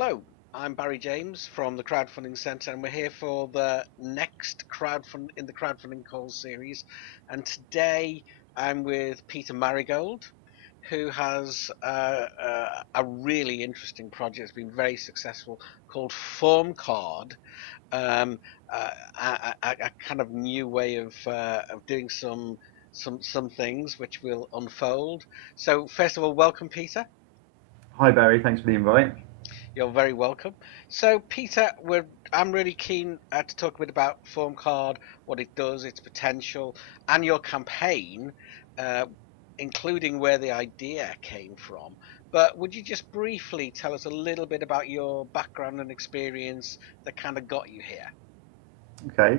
Hello, I'm Barry James from the Crowdfunding Centre, and we're here for the next crowdfunding calls series. And today I'm with Peter Marigold, who has a really interesting project. It's been very successful called FORMCard, um, a kind of new way of doing some things which will unfold. So first of all, welcome, Peter. Hi Barry, thanks for the invite. You're very welcome. So, Peter, I'm really keen to talk a bit about FormCard, what it does, its potential, and your campaign, uh, including where the idea came from. But would you just briefly tell us a little bit about your background and experience that kind of got you here? Okay,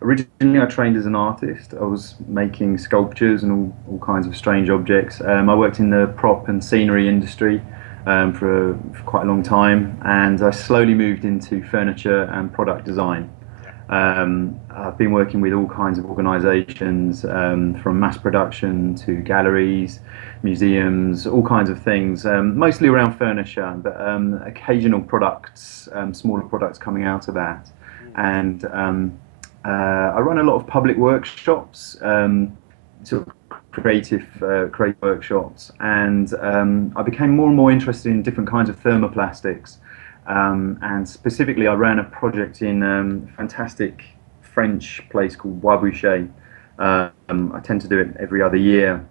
originally I trained as an artist. I was making sculptures and all kinds of strange objects. I worked in the prop and scenery industry for quite a long time, and I slowly moved into furniture and product design. Yeah. I've been working with all kinds of organisations, from mass production to galleries, museums, all kinds of things, mostly around furniture, but occasional products, smaller products coming out of that. Mm. And I run a lot of public workshops, sort of creative workshops, and I became more and more interested in different kinds of thermoplastics. And specifically, I ran a project in a fantastic French place called Bois Boucher. I tend to do it every other year.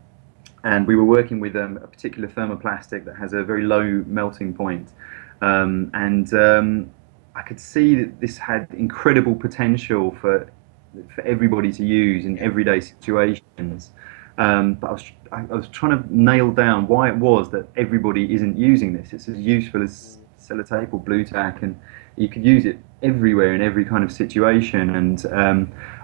And we were working with a particular thermoplastic that has a very low melting point. And I could see that this had incredible potential for everybody to use in everyday situations. But I was trying to nail down why it was that everybody isn't using this. It's as useful as Mm. sellotape or blue tack, and you could use it everywhere in every kind of situation. And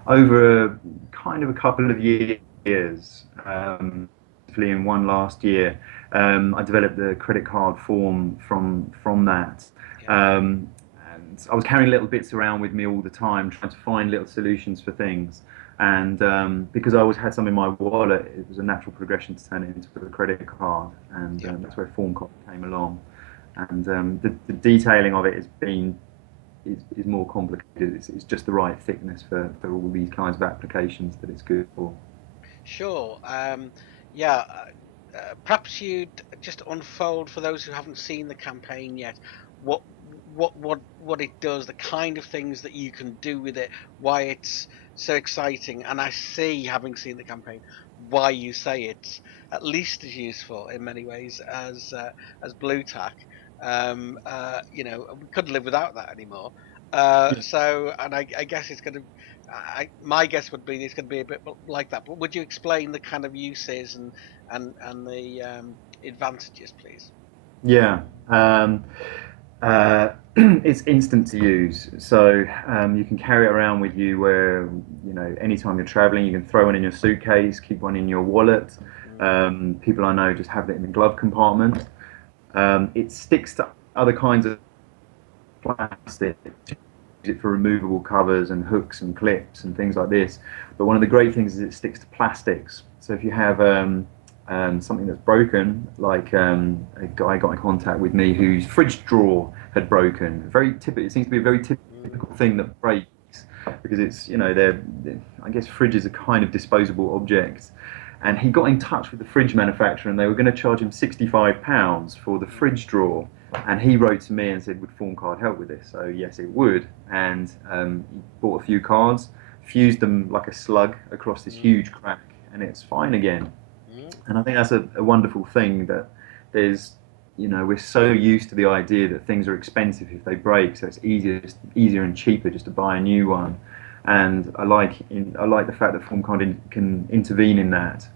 over kind of a couple of years, particularly in one last year, I developed the credit card form from that. Yeah. Um, and I was carrying little bits around with me all the time, trying to find little solutions for things. And because I always had some in my wallet, it was a natural progression to turn it into a credit card, and Yeah. that's where FormCard came along. And the detailing of it is more complicated. It's just the right thickness for all these kinds of applications that it's good for. Sure. Yeah. Perhaps you'd just unfold for those who haven't seen the campaign yet, what what it does, the kind of things that you can do with it, why it's so exciting. And I see, having seen the campaign, why you say it's at least as useful in many ways as blue tack. We couldn't live without that anymore. And I guess it's going to. My guess would be it's going to be a bit like that. But would you explain the kind of uses and the advantages, please? Yeah. It's instant to use, so you can carry it around with you where anytime you're traveling, you can throw one in your suitcase, keep one in your wallet. Mm. People I know just have it in the glove compartment. It sticks to other kinds of plastic. Use it for removable covers and hooks and clips and things like this. But one of the great things is it sticks to plastics. So if you have something that's broken, like a guy got in contact with me whose fridge drawer had broken. Very typical. It seems to be a very Mm. typical thing that breaks because I guess fridges are kind of disposable objects. And he got in touch with the fridge manufacturer, and they were going to charge him £65 for the Mm. fridge drawer. And he wrote to me and said, "Would FormCard help with this?" So yes, it would. And he bought a few cards, fused them like a slug across this Mm. huge crack, and it's fine again. Mm. And I think that's a wonderful thing that there's, we're so used to the idea that things are expensive if they break, so it's easier and cheaper just to buy a new one. And I like the fact that FormCard can intervene in that.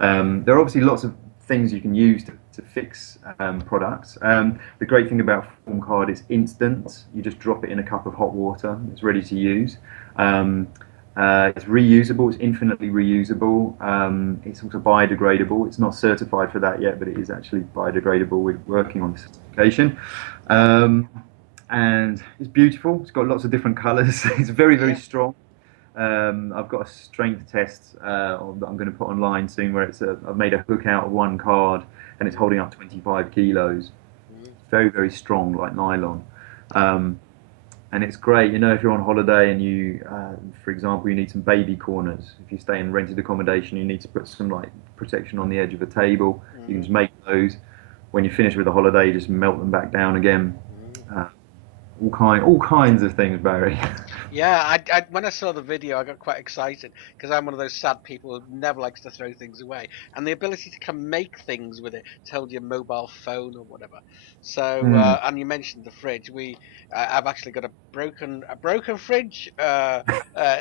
There are obviously lots of things you can use to fix products. The great thing about FormCard is instant. You just drop it in a cup of hot water. It's ready to use. Um, it's reusable. It's infinitely reusable. It's also biodegradable. It's not certified for that yet, but it is actually biodegradable. We're working on this certification. Um, and it's beautiful. It's got lots of different colours. It's very, very Yeah. strong. I've got a strength test that I'm going to put online soon, where I've made a hook out of one card and it's Mm. holding up 25 kilos. Mm. very, very strong, like nylon. Um, and it's great, you know, if you're on holiday and you, for example, you need some baby corners. If you stay in rented accommodation, you need to put some like protection on the edge of the table. You can Mm, just make those. When you finish with the holiday, you just melt them back down again. mm. Uh, all kinds of things, Barry. Yeah, when I saw the video, I got quite excited because I'm one of those sad people who never likes to throw things away, and the ability to come make things with it to hold your mobile phone or whatever. So, Mm. and you mentioned the fridge. I've actually got a broken fridge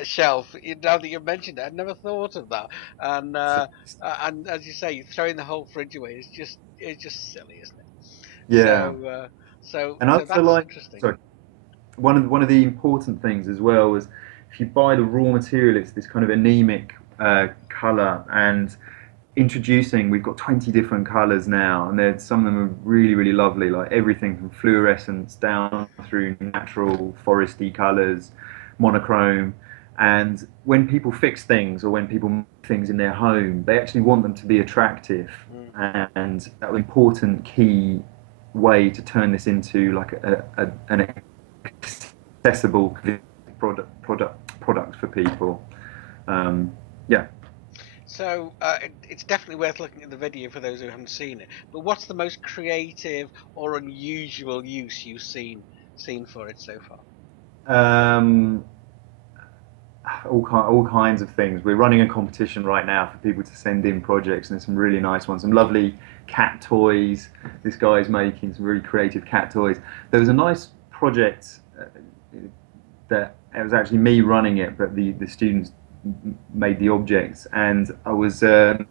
shelf. Now that you mentioned it, I'd never thought of that. And as you say, throwing the whole fridge away is just silly, isn't it? Yeah, So, and I so also that's like. interesting. Sorry. One of the important things as well is if you buy the raw material, it's this kind of anemic color. And introducing, we've got 20 different colors now, and some of them are really, really lovely, like everything from fluorescence down through natural foresty colors, monochrome. And when people fix things or when people make things in their home, they actually want them to be attractive. Mm. And that important key way to turn this into like an accessible product for people. Yeah. So it's definitely worth looking at the video for those who haven't seen it. But what's the most creative or unusual use you've seen for it so far? Um, all kinds of things. We're running a competition right now for people to send in projects, and there's some really nice ones. Some lovely cat toys. This guy's making some really creative cat toys. There was a nice project that it was actually me running it, but the students made the objects, and I was doing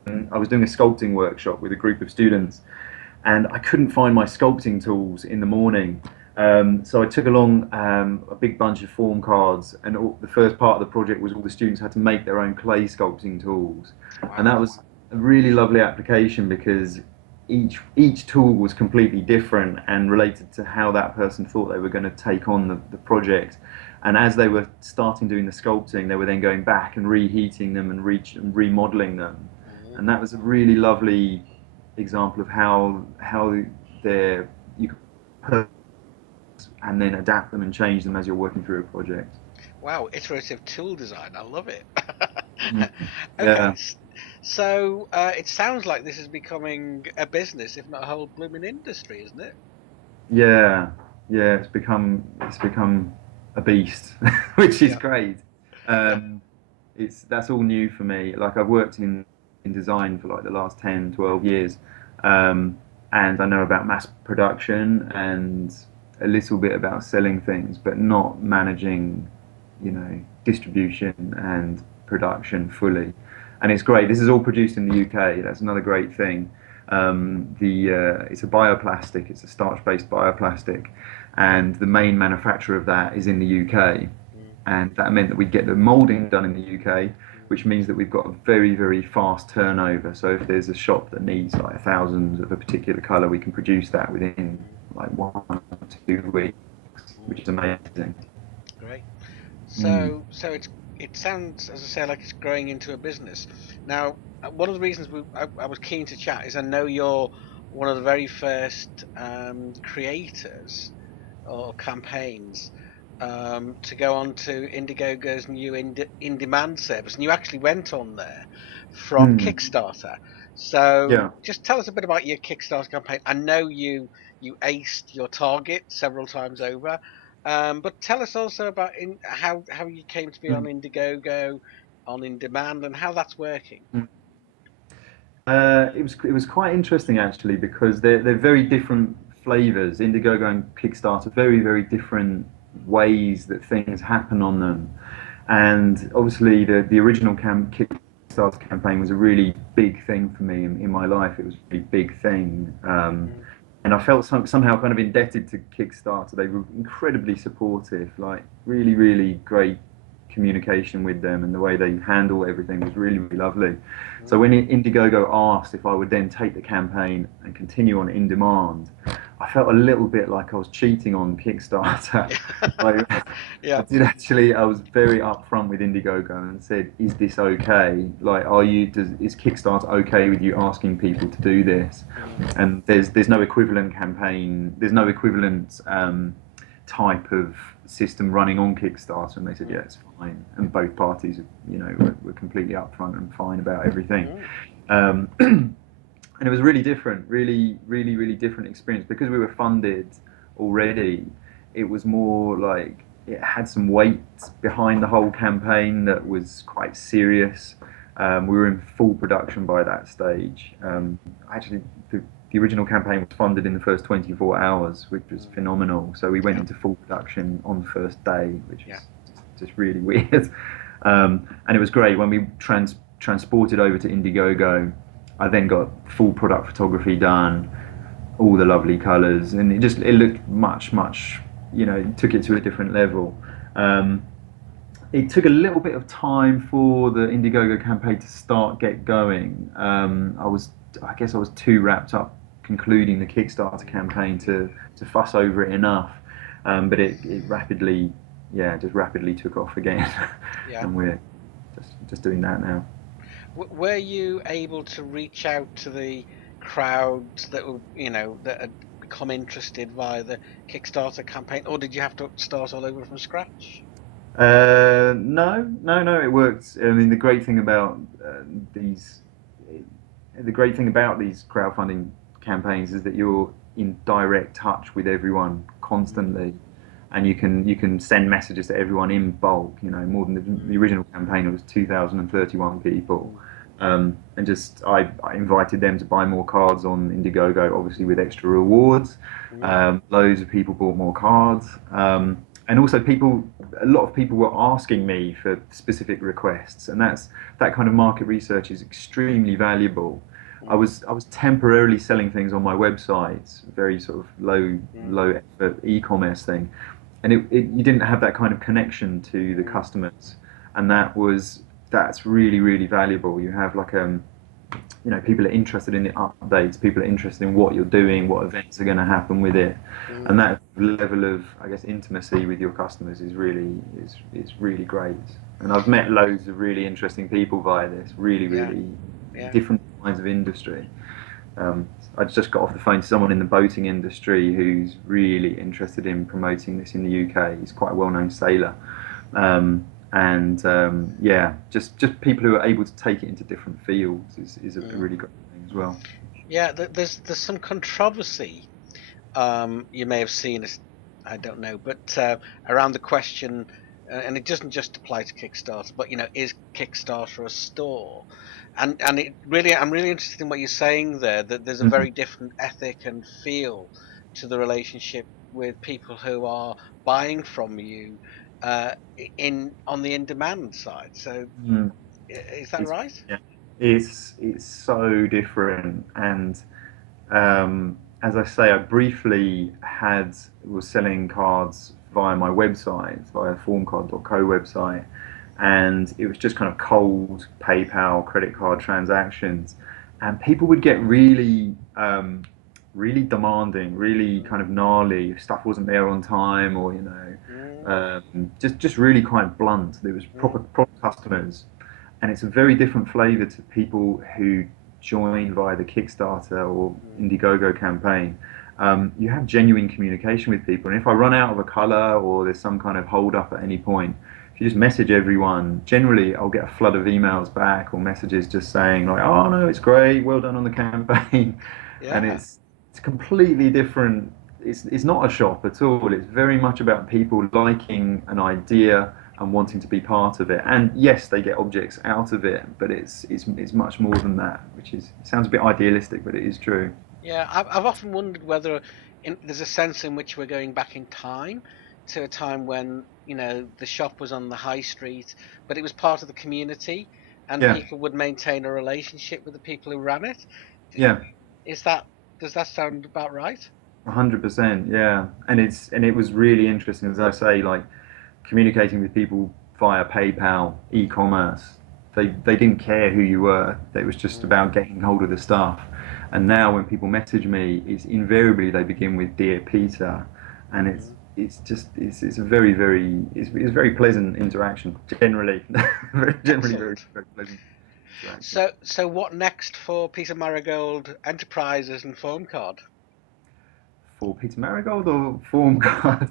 a sculpting workshop with a group of students, and I couldn't find my sculpting tools in the morning. So I took along a big bunch of form cards, and the first part of the project was all the students had to make their own clay sculpting tools, and Wow. that was a really lovely application because each tool was completely different and related to how that person thought they were going to take on the project. And as they were starting doing the sculpting, they were then going back and reheating them and remodeling them, Mm. and that was a really lovely example of how they're you can and then adapt them and change them as you're working through a project. Wow, iterative tool design. I love it. Mm. Okay, Yeah, so it sounds like this is becoming a business, if not a whole blooming industry, isn't it? yeah, yeah. It's become a beast, which is Yeah. great. Um, that's all new for me. Like I've worked in design for like the last 10, 12 years, um, and I know about mass production and a little bit about selling things, but not managing, distribution and production fully. And it's great. This is all produced in the UK. That's another great thing. It's a bioplastic. It's a starch-based bioplastic, and the main manufacturer of that is in the UK. Mm, And that meant that we'd get the moulding done in the UK, mm, which means that we've got a very, very fast turnover. So if there's a shop that needs like thousands of a particular colour, we can produce that within mm, like 1 or 2 weeks, which mm. is amazing. Great. Mm. So it sounds, as I say, like it's growing into a business. Now, one of the reasons I was keen to chat is I know you're one of the very first creators or campaigns to go on to Indiegogo's new in demand service, and you actually went on there from Mm. Kickstarter. So Yeah. just tell us a bit about your Kickstarter campaign. I know you aced your target several times over, but tell us also about how you came to be on Mm. Indiegogo, on in demand, and how that's working. Mm. It was quite interesting actually because they're very different flavors. Indiegogo and Kickstarter, very very different ways that things happen on them. And obviously, the original Kickstarter campaign was a really big thing for me in my life. It was a really big thing. Mm, And I felt somehow kind of indebted to Kickstarter. They were incredibly supportive, like really, really great communication with them, and the way they handle everything was really, really lovely. So mm, when Indiegogo asked if I would then take the campaign and continue on in demand, I felt a little bit like I was cheating on Kickstarter. Like, I Yeah. did actually. I was very upfront with Indiegogo and said, "Is this okay? Like, is Kickstarter okay with you asking people to do this?" Mm, And there's no equivalent campaign. There's no equivalent type of system running on Kickstarter. And they said, "Yeah, mm, it's fine." And both parties, were completely upfront and fine about everything. mm, Um, and it was really different, really different experience because we were funded already. It was more like it had some weight behind the whole campaign that was quite serious. We were in full production by that stage. Actually, the original campaign was funded in the first 24 hours, which was mm. phenomenal. So we went Yeah. into full production on the first day, which was Yeah. just really weird. And it was great when we transported over to Indiegogo. I then got full product photography done, all the lovely colours, and it looked much, took it to a different level. Um, it took a little bit of time for the Indiegogo campaign to get going. I guess I was too wrapped up concluding the Kickstarter campaign to fuss over it enough. But it rapidly, yeah, just rapidly took off again, Yeah. and we're just doing that now. Were you able to reach out to the crowds that were, that had become interested via the Kickstarter campaign, or did you have to start all over from scratch? No. It works. I mean, these, the great thing about these crowdfunding campaigns is that you're in direct touch with everyone Mm, constantly, and you can send messages to everyone in bulk. More than the mm, original campaign, it was 2,031 people. mm, And just I invited them to buy more cards on Indiegogo, obviously with extra rewards. mm, Loads of people bought more cards, and also a lot of people were asking me for specific requests, and that kind of market research is extremely valuable. I mm, was I was temporarily selling things on my website, very sort of mm, low effort e-commerce thing, and you didn't have that kind of connection to the mm, customers, and that's really valuable. You have like people are interested in the updates, people are interested in what you're doing, what events are going to happen with it, and mm. that level of, I guess, intimacy with your customers is really great. And I've met loads of really interesting people via this, Yeah. really Yeah. different kinds of industry. I just got off the phone to someone in the boating industry who's really interested in promoting this in the UK. He's quite a well-known sailor. And yeah, just people who are able to take it into different fields is a Mm. really great thing as well. Yeah. There's some controversy. You may have seen it. I don't know, but around the question, and it doesn't just apply to Kickstarter, but is Kickstarter a store? And I'm really interested in what you're saying there. That there's a Mhm. very different ethic and feel to the relationship with people who are buying from you, in on the in-demand side. So Mm. is that It's right? yeah, it's so different. And as I say, I briefly was selling cards via my website, via FORMCard.co website, and it was just kind of cold PayPal credit card transactions, and people would get really demanding, really kind of gnarly if stuff wasn't there on time, or Mm, just really quite blunt. There was mm, proper customers, and it's a very different flavour to people who join via the Kickstarter or mm, Indiegogo campaign. You have genuine communication with people, and if I run out of a colour or there's some kind of hold up at any point, if you just message everyone, generally I'll get a flood of emails back or messages just saying like, "Oh no, it's great, well done on the campaign," and yeah. it's completely different. It's not a shop at all. It's very much about people liking an idea and wanting to be part of it. And yes, they get objects out of it, but it's much more than that, which it sounds a bit idealistic, but it is true. Yeah, I've often wondered whether there's a sense in which we're going back in time to a time when, the shop was on the high street, but it was part of the community and Yeah, people would maintain a relationship with the people who ran it. yeah, Is that, does that sound about right? 100%. Yeah, and it was really interesting, as I say, like communicating with people via PayPal, e-commerce. they didn't care who you were. It was just Mm, about getting hold of the stuff. And now when people message me, it's invariably they begin with "Dear Peter," and mm. it's a very very pleasant interaction generally. Generally Excellent. very pleasant interaction. So what next for Peter Marigold Enterprises and FORMCard? For Peter Marigold or FormCard,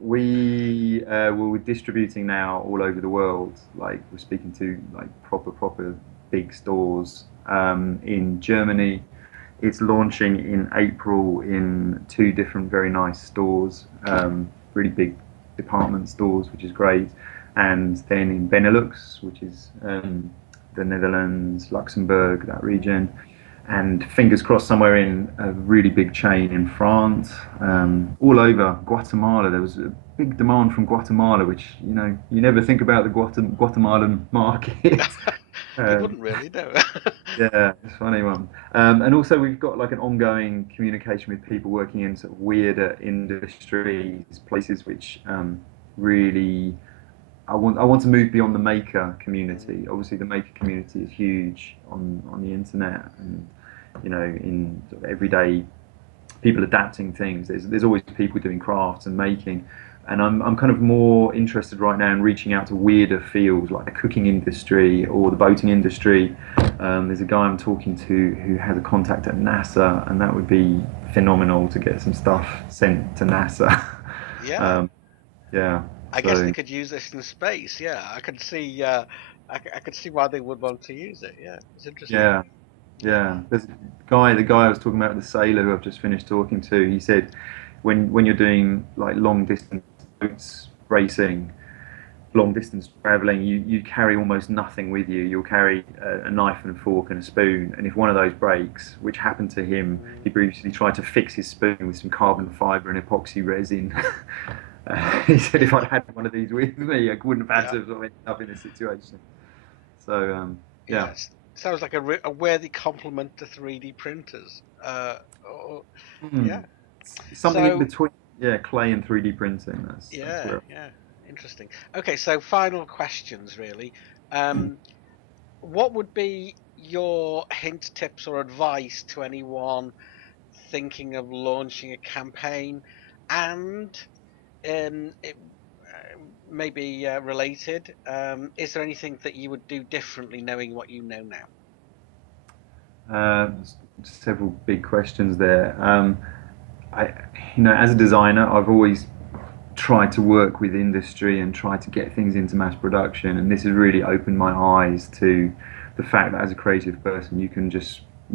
we're distributing now all over the world. Like we're speaking to like proper big stores in Germany. It's launching in April in two different very nice stores, really big department stores, which is great. And then in Benelux, which is the Netherlands, Luxembourg, that region, and fingers crossed somewhere in a really big chain in France, all over Guatemala. There was a big demand from Guatemala, which you never think about the Guatemalan market. You um, wouldn't really know. yeah, it's a funny one. And also we've got like an ongoing communication with people working in sort of weirder industries, places which really I want to move beyond the maker community. Obviously, the maker community is huge on the internet, and in sort of everyday people adapting things. There's always people doing crafts and making, and I'm kind of more interested right now in reaching out to weirder fields like the cooking industry or the boating industry. There's a guy I'm talking to who has a contact at NASA, and that would be phenomenal to get some stuff sent to NASA. Yeah, um, yeah, I guess they so. could use this in space. Yeah, I could see. I could see why they would want to use it. Yeah, it's interesting. Yeah, Yeah. yeah. There's the guy I was talking about, the sailor who I've just finished talking to. He said when you're doing like long distance boats racing, long distance traveling, you carry almost nothing with you. You'll carry a knife and a fork and a spoon, and if one of those breaks, which happened to him, Mm, he previously tried to fix his spoon with some carbon fiber and epoxy resin. He said if I'd had one of these with me, I wouldn't have had yeah. to sort of end up in this situation. So Yeah. yeah. Sounds like a worthy complement to 3D printers. Hmm. Yeah. Something in So between, yeah, clay and 3D printing. That's yeah, where. yeah. Interesting. Okay, so final questions really. Um, what would be your hint, tips, or advice to anyone thinking of launching a campaign? And it maybe related. Is there anything that you would do differently, knowing what you know now? Uh, Several big questions there. I, as a designer, I've always tried to work with industry and try to get things into mass production, and this has really opened my eyes to the fact that as a creative person, you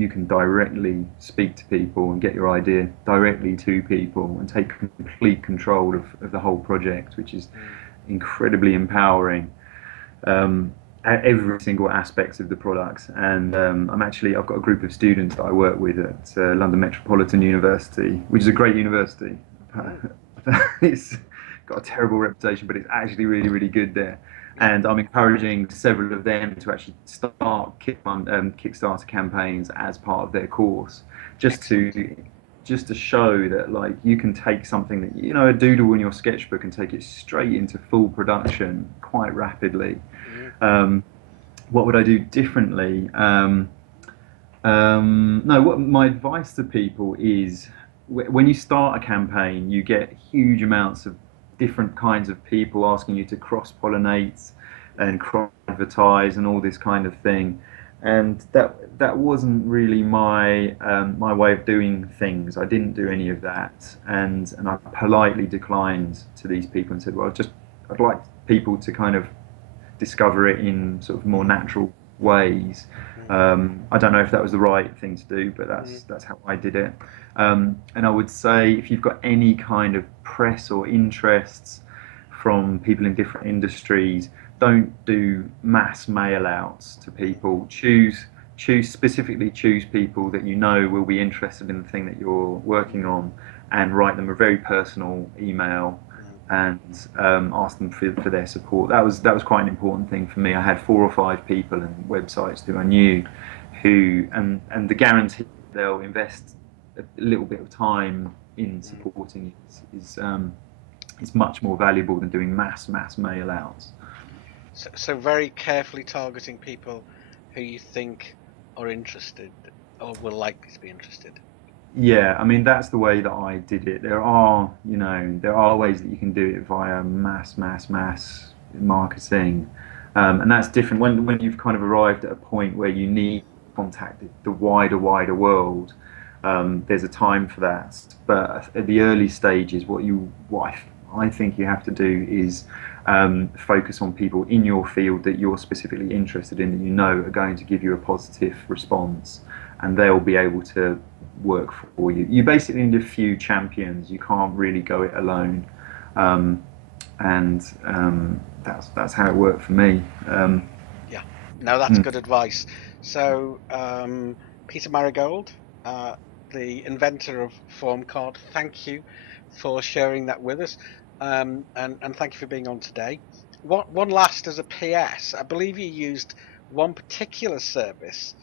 can directly speak to people and get your idea directly to people and take complete control of the whole project, which is Mm, incredibly empowering. At every single aspect of the product. And I've got a group of students that I work with at London Metropolitan University, which is a great university. mm, It's got a terrible reputation, but it's actually really, really good there. yeah. And I'm encouraging several of them to actually start Kickstarter campaigns as part of their course, just Excellent. to just to show that like you can take something that a doodle in your sketchbook and take it straight into full production quite rapidly. Mm, um, what would I do differently? No, what my advice to people is when you start a campaign, you get huge amounts of different kinds of people asking you to cross pollinate and cross advertise and all this kind of thing. And that wasn't really my way of doing things. I didn't do mm, any of that, and I politely declined to these people and said, well, I'd like people to kind of discover it in sort of more natural ways. mm, I don't know if that was the right thing to do, but mm, that's how I did it. And I would say if you've got any kind of press or interests from people in different industries, don't do mass mail outs to mm, people. Specifically choose people that you know will be interested in the thing that you're working on, and write them a very personal email mm, and ask them for their support. That was quite an important thing for me. I had 4 or 5 people and websites who I knew, and the guarantee they'll invest a little bit of time in mm. supporting it is much more valuable than doing mass mail outs. So very carefully targeting people who you think are interested or will likely to be interested. Yeah, I mean that's the way that I did it. There are ways that you can do it via mass marketing, and that's different when you've kind of arrived at a point where you need to contact the wider world. There's a time for that, but at the early stages, what I think you have to do is focus on people in your field that you're specifically interested in, that you know are going to give you a positive response, and they'll be able to work for you. You basically need a few champions. You can't really go it alone, and that's how it worked for me. Yeah, no, that's good advice. So, Peter Marigold, uh, the inventor of FormCard, thank you for sharing that with us, and thank you for being on today. One last as a PS, I believe you used one particular service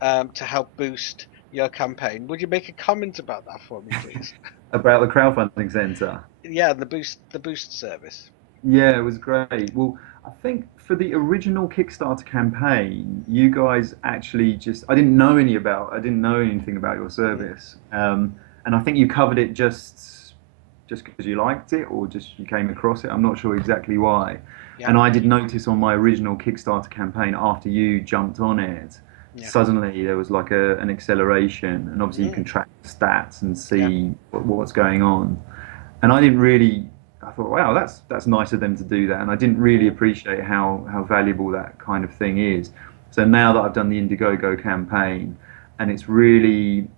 to help boost your campaign. Would you make a comment about that for me, please? About the crowdfunding center. Yeah, the boost service. Yeah, it was great. Well, I think for the original Kickstarter campaign, you guys actually I didn't know anything about your Mm, service, and I think you covered it just because you liked it or just you came across it. I'm not sure exactly why. yeah, And I did notice on my original Kickstarter campaign, after you jumped on it, yeah, suddenly there was like an acceleration, and obviously you can track the stats and yeah, see what's going on. And I didn't really. I thought, wow, that's nice of them to do that, and I didn't really mm, appreciate how valuable that kind of thing is. So now that I've done the Indiegogo campaign, and it's really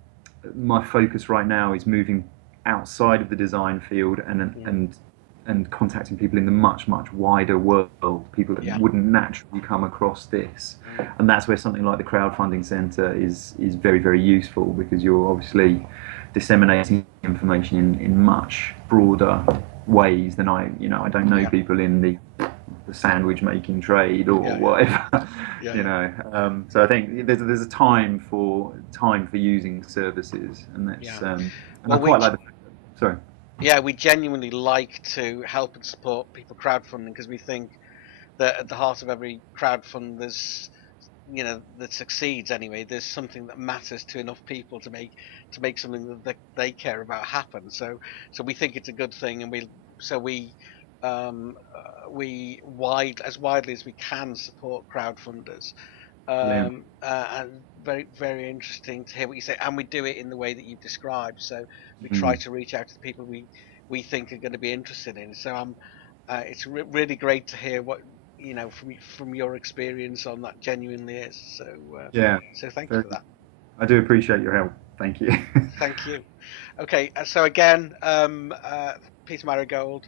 my focus right now is moving outside of the design field mm, and contacting people in the much wider world, people that yeah, wouldn't naturally come across this, mm, and that's where something like the crowdfunding center is very useful, because you're obviously disseminating information in much broader ways than I don't know yeah, people in the sandwich making trade or yeah, yeah, whatever. yeah, you yeah. know so I think there's a time for using services, Yeah. and I Well, we quite like sorry. yeah, we genuinely like to help and support people crowdfunding because we think that at the heart of every crowdfund there's that succeeds anyway, there's something that matters to enough people to make something that they care about happen. So we think it's a good thing, and we as widely as we can support crowdfunders. Brilliant. And very, very interesting to hear what you say. And we do it in the way that you've described. So we try Mhm. to reach out to the people we think are going to be interested in. So it's really great to hear what from your experience on that. Genuinely is. Yeah, So thank you very, for that. I do appreciate your help. Thank you. Thank you. Okay, so again, Peter Marigold,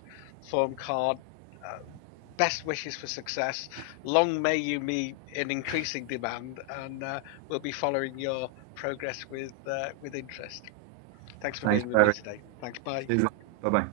FormCard. Uh, Best wishes for success. Long may you be in increasing demand, and we'll be following your progress with interest. Thanks for Thanks, being with me Barry. today. Thanks. Bye. Cheers. Bye bye.